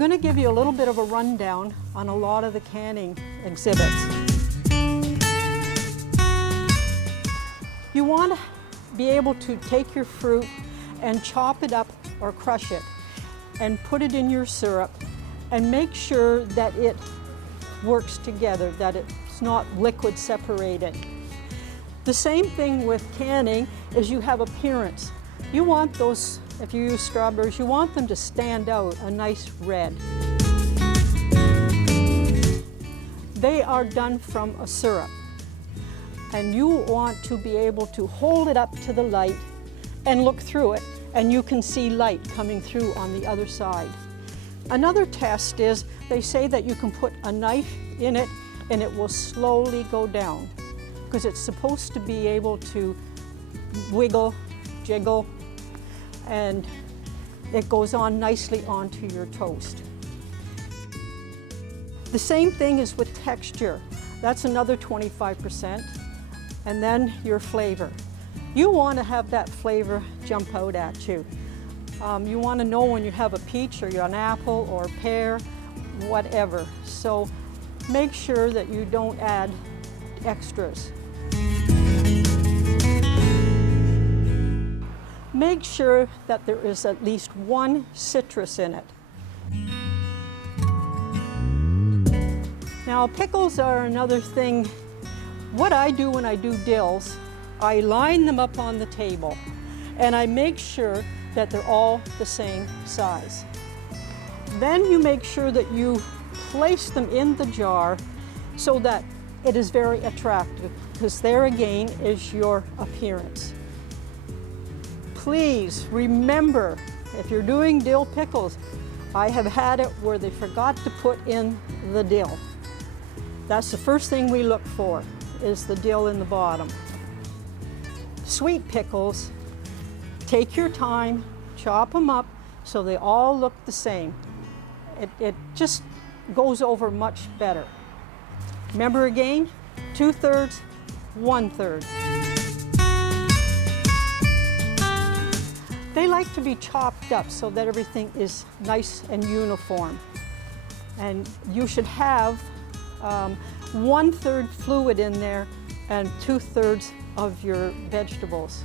going to give you a little bit of a rundown on a lot of the canning exhibits. You want to be able to take your fruit and chop it up or crush it and put it in your syrup and make sure that it works together, that it's not liquid separated. The same thing with canning is you have appearance. You want those, if you use strawberries, you want them to stand out a nice red. They are done from a syrup, and you want to be able to hold it up to the light and look through it, and you can see light coming through on the other side. Another test is they say that you can put a knife in it and it will slowly go down because it's supposed to be able to wiggle, jiggle, and it goes on nicely onto your toast. The same thing is with texture. That's another 25%. And then your flavor. You want to have that flavor jump out at you. You want to know when you have a peach or an apple or a pear, whatever. So make sure that you don't add extras. Make sure that there is at least one citrus in it. Now, pickles are another thing. What I do when I do dills, I line them up on the table and I make sure that they're all the same size. Then you make sure that you place them in the jar so that it is very attractive, because there again is your appearance. Please remember, if you're doing dill pickles, I have had it where they forgot to put in the dill. That's the first thing we look for, is the dill in the bottom. Sweet pickles, take your time, chop them up so they all look the same. It just goes over much better. Remember again, 2/3, 1/3. They like to be chopped up so that everything is nice and uniform. And you should have 1/3 fluid in there and 2/3 of your vegetables.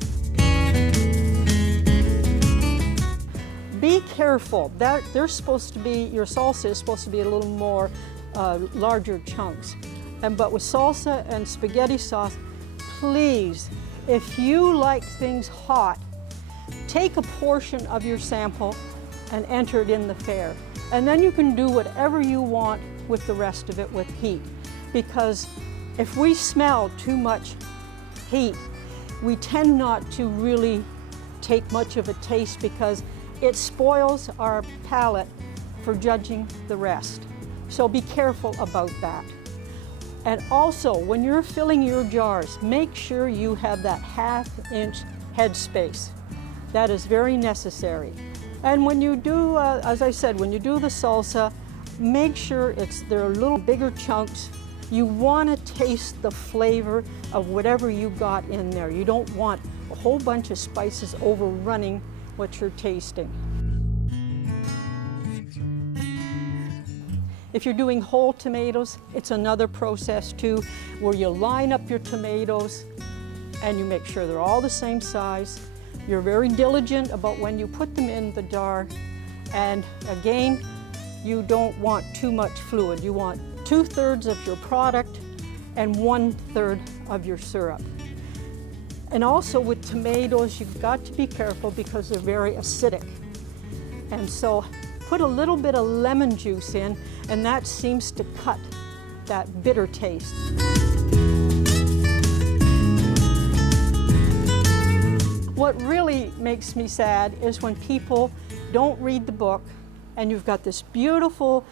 Be careful. They're supposed to be, your salsa is supposed to be a little more larger chunks. But with salsa and spaghetti sauce, please, if you like things hot, take a portion of your sample and enter it in the fair. And then you can do whatever you want with the rest of it with heat. Because if we smell too much heat, we tend not to really take much of a taste because it spoils our palate for judging the rest. So be careful about that. And also, when you're filling your jars, make sure you have that 1/2-inch headspace. That is very necessary. And when you do, as I said, when you do the salsa, make sure they're little bigger chunks. You want to taste the flavor of whatever you got in there. You don't want a whole bunch of spices overrunning what you're tasting. If you're doing whole tomatoes, it's another process too, where you line up your tomatoes and you make sure they're all the same size. You're very diligent about when you put them in the jar. And again, you don't want too much fluid. You want 2/3 of your product and 1/3 of your syrup. And also with tomatoes, you've got to be careful because they're very acidic. And so put a little bit of lemon juice in, and that seems to cut that bitter taste. What really makes me sad is when people don't read the book and you've got this beautiful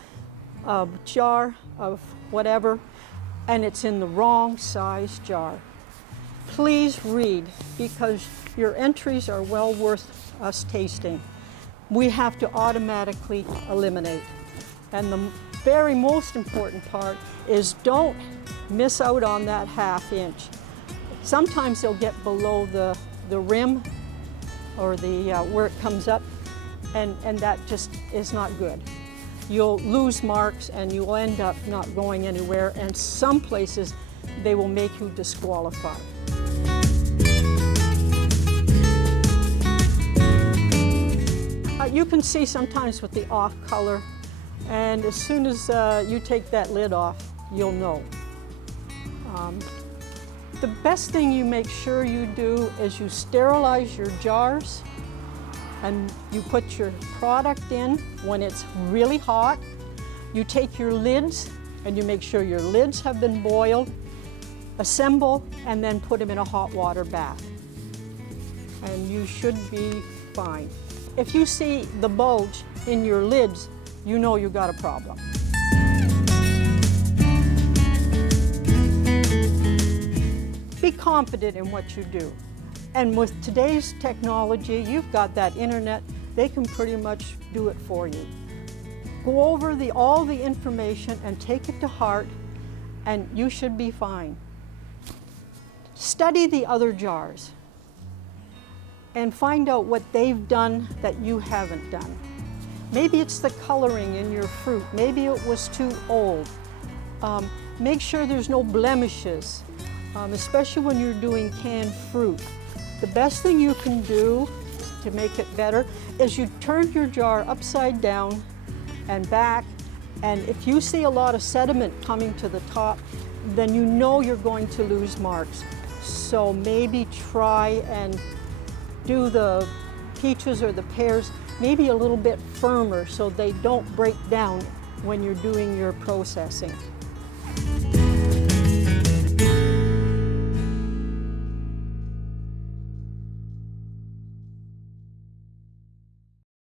jar of whatever, and it's in the wrong size jar. Please read, because your entries are well worth us tasting. We have to automatically eliminate. And the very most important part is don't miss out on that 1/2 inch. Sometimes they'll get below the rim or the where it comes up, and that just is not good. you'll lose marks and you'll end up not going anywhere, and some places they will make you disqualified. You can see sometimes with the off color, and as soon as you take that lid off, you'll know. The best thing you make sure you do is you sterilize your jars, and you put your product in when it's really hot. You take your lids and you make sure your lids have been boiled, assemble, and then put them in a hot water bath. And you should be fine. If you see the bulge in your lids, you know you got a problem. Be confident in what you do. And with today's technology, you've got that internet, they can pretty much do it for you. Go over all the information and take it to heart, and you should be fine. Study the other jars and find out what they've done that you haven't done. Maybe it's the coloring in your fruit. Maybe it was too old. Make sure there's no blemishes, especially when you're doing canned fruit. The best thing you can do to make it better is you turn your jar upside down and back, and if you see a lot of sediment coming to the top, then you know you're going to lose marks. So maybe try and do the peaches or the pears maybe a little bit firmer so they don't break down when you're doing your processing.